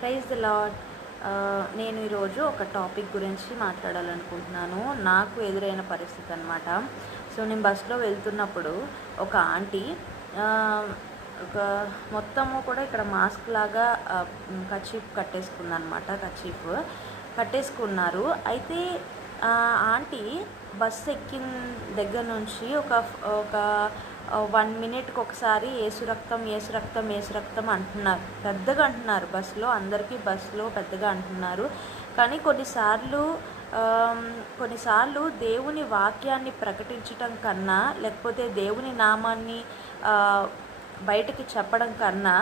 Praise the lord. నేను ఈరోజు ఒక టాపిక్ గురించి మాట్లాడాలనుకుంటున్నాను. నాకు ఎదురైన పరిస్థితి అనమాట. సో నేను బస్సులో వెళ్తున్నప్పుడు ఒక ఆంటీ ఒక మొత్తము కూడా ఇక్కడ మాస్క్ లాగా కర్చీఫ్ కట్టేసుకుందనమాట. కర్చీఫ్ కట్టేసుకున్నారు. అయితే ఆంటీ బస్సు ఎక్కిన దగ్గర నుంచి ఒక ఒక 1 మినిట్కి ఒకసారి ఏసు రక్తం ఏసు రక్తం ఏసు రక్తం అంటున్నారు. పెద్దగా అంటున్నారు. అందరికీ బస్సులో పెద్దగా అంటున్నారు. కానీ కొన్నిసార్లు దేవుని వాక్యాన్ని ప్రకటించటం కన్నా, లేకపోతే దేవుని నామాన్ని బయటికి చెప్పడం కన్నా,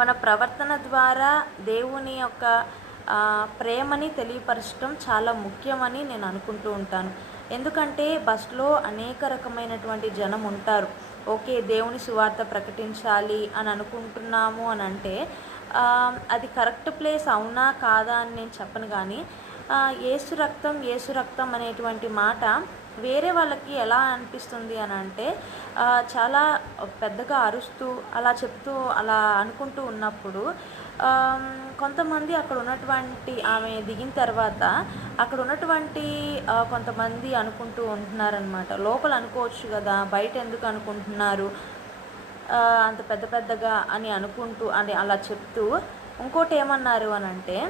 మన ప్రవర్తన ద్వారా దేవుని యొక్క ప్రేమని తెలియపరచడం చాలా ముఖ్యమని నేను అనుకుంటూ ఉంటాను. ఎందుకంటే బస్లో అనేక రకమైనటువంటి జనం ఉంటారు. ఓకే, దేవుని సువార్త ప్రకటించాలి అని అనుకుంటున్నాము అని అంటే అది కరెక్ట్ ప్లేస్ అవునా కాదా అని నేను చెప్పను. కానీ ఏసు రక్తం ఏసు రక్తం అనేటువంటి మాట వేరే వాళ్ళకి ఎలా అనిపిస్తుంది అని అంటే చాలా పెద్దగా అరుస్తూ అలా చెప్తూ అలా అనుకుంటూ ఉన్నప్పుడు కొంతమంది అక్కడ ఉన్నటువంటి ఆమె దిగిన తర్వాత అక్కడ ఉన్నటువంటి కొంతమంది అనుకుంటూ ఉంటున్నారనమాట. లోపల అనుకోవచ్చు కదా, బయట ఎందుకు అనుకుంటున్నారు అంత పెద్ద పెద్దగా అని అనుకుంటూ అని అలా చెప్తూ ఇంకోటి ఏమన్నారు అని అంటే,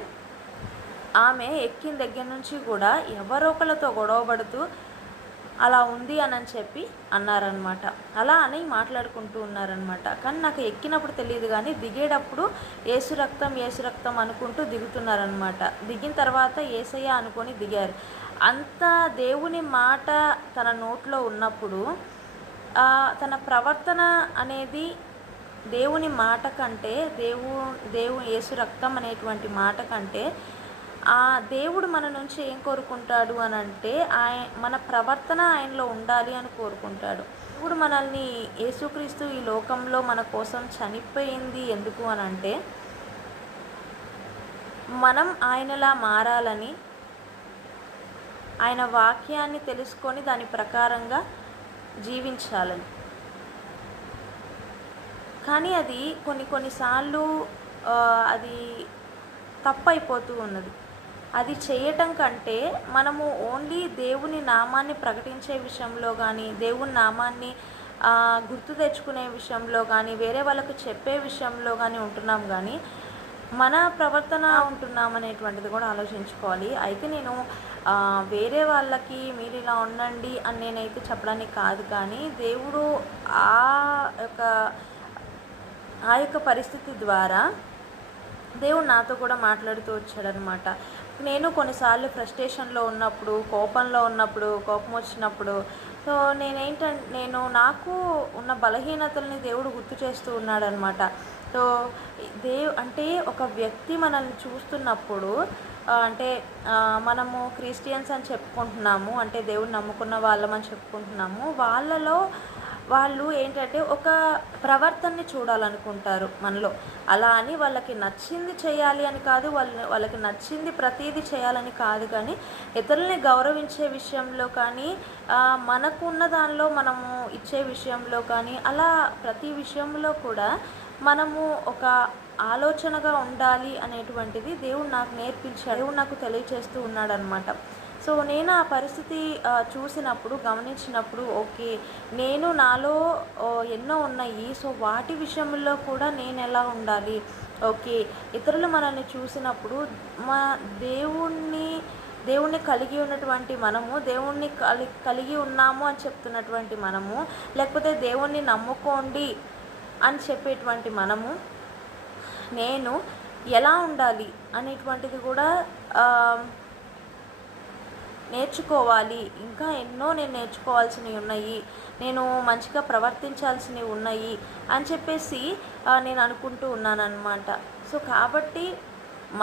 ఆమె ఎక్కిన దగ్గర నుంచి కూడా ఎవరొకళ్ళతో గొడవపడుతూ అలా ఉంది అని చెప్పి అన్నారనమాట. అలా అని మాట్లాడుకుంటూ ఉన్నారనమాట. కానీ నాకు ఎక్కినప్పుడు తెలియదు, కానీ దిగేటప్పుడు ఏసు రక్తం అనుకుంటూ దిగుతున్నారనమాట. దిగిన తర్వాత ఏసయ్య అనుకొని దిగారు. అంత దేవుని మాట తన నోట్లో ఉన్నప్పుడు తన ప్రవర్తన అనేది దేవుని మాట కంటే ఏసు రక్తం అనేటువంటి మాట కంటే ఆ దేవుడు మన నుంచి ఏం కోరుకుంటాడు అని అంటే మన ప్రవర్తన ఆయనలో ఉండాలి అని కోరుకుంటాడు. దేవుడు మనల్ని, యేసుక్రీస్తు ఈ లోకంలో మన కోసం చనిపోయింది ఎందుకు అని అంటే మనం ఆయనలా మారాలని, ఆయన వాక్యాన్ని తెలుసుకొని దాని ప్రకారంగా జీవించాలని. కానీ అది కొన్నిసార్లు అది తప్పైపోతూ ఉన్నది. అది చేయటం కంటే మనము ఓన్లీ దేవుని నామాన్ని ప్రకటించే విషయంలో కానీ, దేవుని నామాన్ని గుర్తు తెచ్చుకునే విషయంలో కానీ, వేరే వాళ్ళకు చెప్పే విషయంలో కానీ ఉంటున్నాం. కానీ మన ప్రవర్తన ఉంటున్నామనేటువంటిది కూడా ఆలోచించుకోవాలి. అయితే నేను వేరే వాళ్ళకి మీరు ఇలా ఉండండి అని నేనైతే చెప్పడానికి కాదు, కానీ దేవుడు ఆ యొక్క పరిస్థితి ద్వారా దేవుడు నాతో కూడా మాట్లాడుతూ వచ్చాడనమాట. నేను కొన్నిసార్లు ఫ్రస్ట్రేషన్లో ఉన్నప్పుడు, కోపం వచ్చినప్పుడు సో నాకు ఉన్న బలహీనతల్ని దేవుడు గుర్తు చేస్తూ ఉన్నాడనమాట. సో అంటే ఒక వ్యక్తి మనల్ని చూస్తున్నప్పుడు అంటే మనము క్రిస్టియన్స్ అని చెప్పుకుంటున్నాము, అంటే దేవుడిని నమ్ముకున్న వాళ్ళమని చెప్పుకుంటున్నాము. వాళ్ళు ఏంటంటే ఒక ప్రవర్తనని చూడాలనుకుంటారు మనలో. అలా అని వాళ్ళకి నచ్చింది చేయాలి అని కాదు, వాళ్ళకి నచ్చింది ప్రతీది చేయాలని కాదు, కానీ ఇతరులని గౌరవించే విషయంలో కానీ, మనకు ఉన్న దానిలో మనము ఇచ్చే విషయంలో కానీ, అలా ప్రతి విషయంలో కూడా మనము ఒక ఆలోచనగా ఉండాలి అనేటువంటిది దేవుడు నాకు నేర్పించాడు, దేవుడు నాకు తెలియచేస్తూ ఉన్నాడనమాట. సో నేను ఆ పరిస్థితి చూసినప్పుడు, గమనించినప్పుడు ఓకే, నాలో ఎన్నో ఉన్నాయి. సో వాటి విషయంలో కూడా నేను ఎలా ఉండాలి, ఓకే ఇతరులు మనల్ని చూసినప్పుడు దేవుణ్ణి కలిగి ఉన్నటువంటి మనము, దేవుణ్ణి కలిగి ఉన్నాము అని చెప్తున్నటువంటి మనము, లేకపోతే దేవుణ్ణి నమ్ముకోండి అని చెప్పేటువంటి మనము, నేను ఎలా ఉండాలి అనేటువంటిది కూడా నేర్చుకోవాలి. ఇంకా ఎన్నో నేను నేర్చుకోవాల్సినవి ఉన్నాయి, నేను మంచిగా ప్రవర్తించాల్సినవి ఉన్నాయి అని చెప్పేసి నేను అనుకుంటూ ఉన్నానన్నమాట. సో కాబట్టి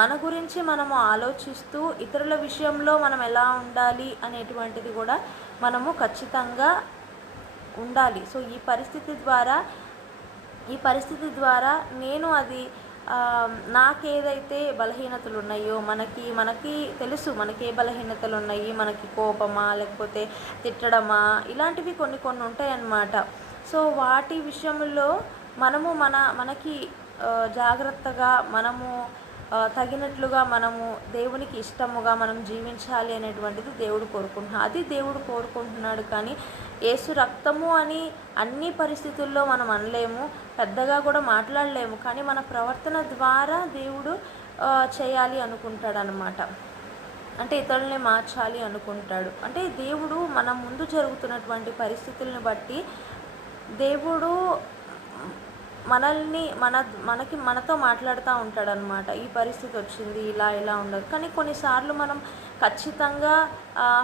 మన గురించి మనము ఆలోచిస్తూ ఇతరుల విషయంలో మనం ఎలా ఉండాలి అనేటువంటిది కూడా మనము ఖచ్చితంగా ఉండాలి. సో ఈ పరిస్థితి ద్వారా నేను అది నాకేదైతే బలహీనతలు ఉన్నాయో, మనకి తెలుసు మనకి ఏ బలహీనతలు ఉన్నాయి, మనకి కోపమా లేకపోతే తిట్టడమా ఇలాంటివి కొన్ని ఉంటాయన్నమాట. సో వాటి విషయంలో మనకి జాగ్రత్తగా మనము తగినట్లుగా మనము దేవునికి ఇష్టముగా మనం జీవించాలి అనేటువంటిది దేవుడు కోరుకుంటున్నాడు. అది దేవుడు కోరుకుంటున్నాడు. కానీ యేసు రక్తము అని అన్ని పరిస్థితుల్లో మనం అనలేము, పెద్దగా కూడా మాట్లాడలేము. కానీ మన ప్రవర్తన ద్వారా దేవుడు చేయాలి అనుకుంటాడనమాట. అంటే ఇతరులని మార్చాలి అనుకుంటాడు. అంటే దేవుడు మన ముందు జరుగుతున్నటువంటి పరిస్థితులను బట్టి దేవుడు మనతో మాట్లాడుతూ ఉంటాడనమాట. ఈ పరిస్థితి వచ్చింది, ఇలా ఉండదు. కానీ కొన్నిసార్లు మనం ఖచ్చితంగా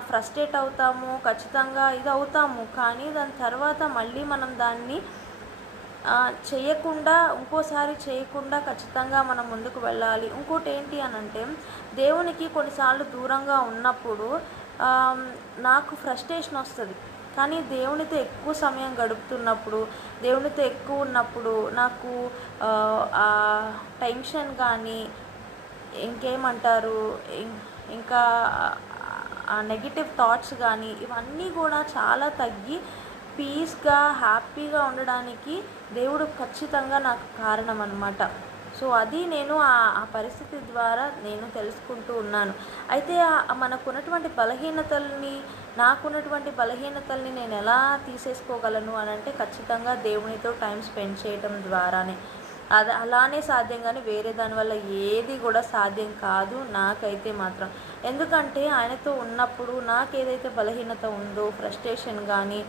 ఫ్రస్ట్రేట్ అవుతాము, ఖచ్చితంగా ఇది అవుతాము. కానీ దాని తర్వాత మళ్ళీ మనం దాన్ని ఇంకోసారి చేయకుండా ఖచ్చితంగా మనం ముందుకు వెళ్ళాలి. ఇంకోటి ఏంటి అని అంటే, దేవునికి కొన్నిసార్లు దూరంగా ఉన్నప్పుడు నాకు ఫ్రస్ట్రేషన్ వస్తుంది. కానీ దేవునితో ఎక్కువ సమయం గడుపుతున్నప్పుడు, దేవునితో ఎక్కువ ఉన్నప్పుడు నాకు టెన్షన్ కానీ ఇంకేమంటారు ఇంకా నెగిటివ్ థాట్స్ కానీ ఇవన్నీ కూడా చాలా తగ్గి పీస్గా హ్యాపీగా ఉండడానికి దేవుడు ఖచ్చితంగా నాకు కారణం అన్నమాట. సో అది నేను ఆ పరిస్థితి ద్వారా నేను తెలుసుకుంటూ ఉన్నాను. అయితే నాకున్నటువంటి బలహీనతల్ని నేను ఎలా తీసేసుకోగలను అని అంటే, ఖచ్చితంగా దేవునితో టైం స్పెండ్ చేయడం ద్వారానే. అది అలానే సాధ్యం, కానీ వేరే దానివల్ల ఏది కూడా సాధ్యం కాదు నాకైతే మాత్రం. ఎందుకంటే ఆయనతో ఉన్నప్పుడు నాకు ఏదైతే బలహీనత ఉందో, ఫ్రస్ట్రేషన్ కానీ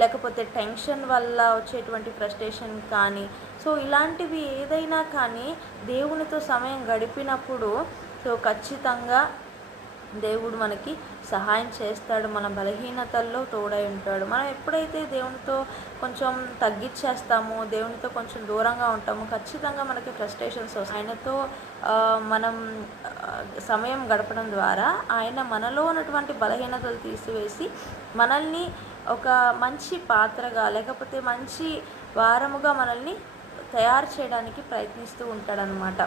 లేకపోతే టెన్షన్ వల్ల వచ్చేటువంటి ఫ్రస్ట్రేషన్ కానీ, సో ఇలాంటివి ఏదైనా కానీ దేవునితో సమయం గడిపినప్పుడు ఖచ్చితంగా దేవుడు మనకి సహాయం చేస్తాడు. మన బలహీనతల్లో తోడై ఉంటాడు. మనం ఎప్పుడైతే దేవునితో కొంచెం తగ్గించేస్తామో, దేవునితో కొంచెం దూరంగా ఉంటామో, ఖచ్చితంగా మనకి ఫ్రస్ట్రేషన్స్ వస్తాయి. ఆయనతో మనం సమయం గడపడం ద్వారా ఆయన మనలో ఉన్నటువంటి బలహీనతలు తీసివేసి మనల్ని ఒక మంచి పాత్రగా లేకపోతే మంచి వారముగా మనల్ని తయారు చేయడానికి ప్రయత్నిస్తూ ఉంటాడనమాట.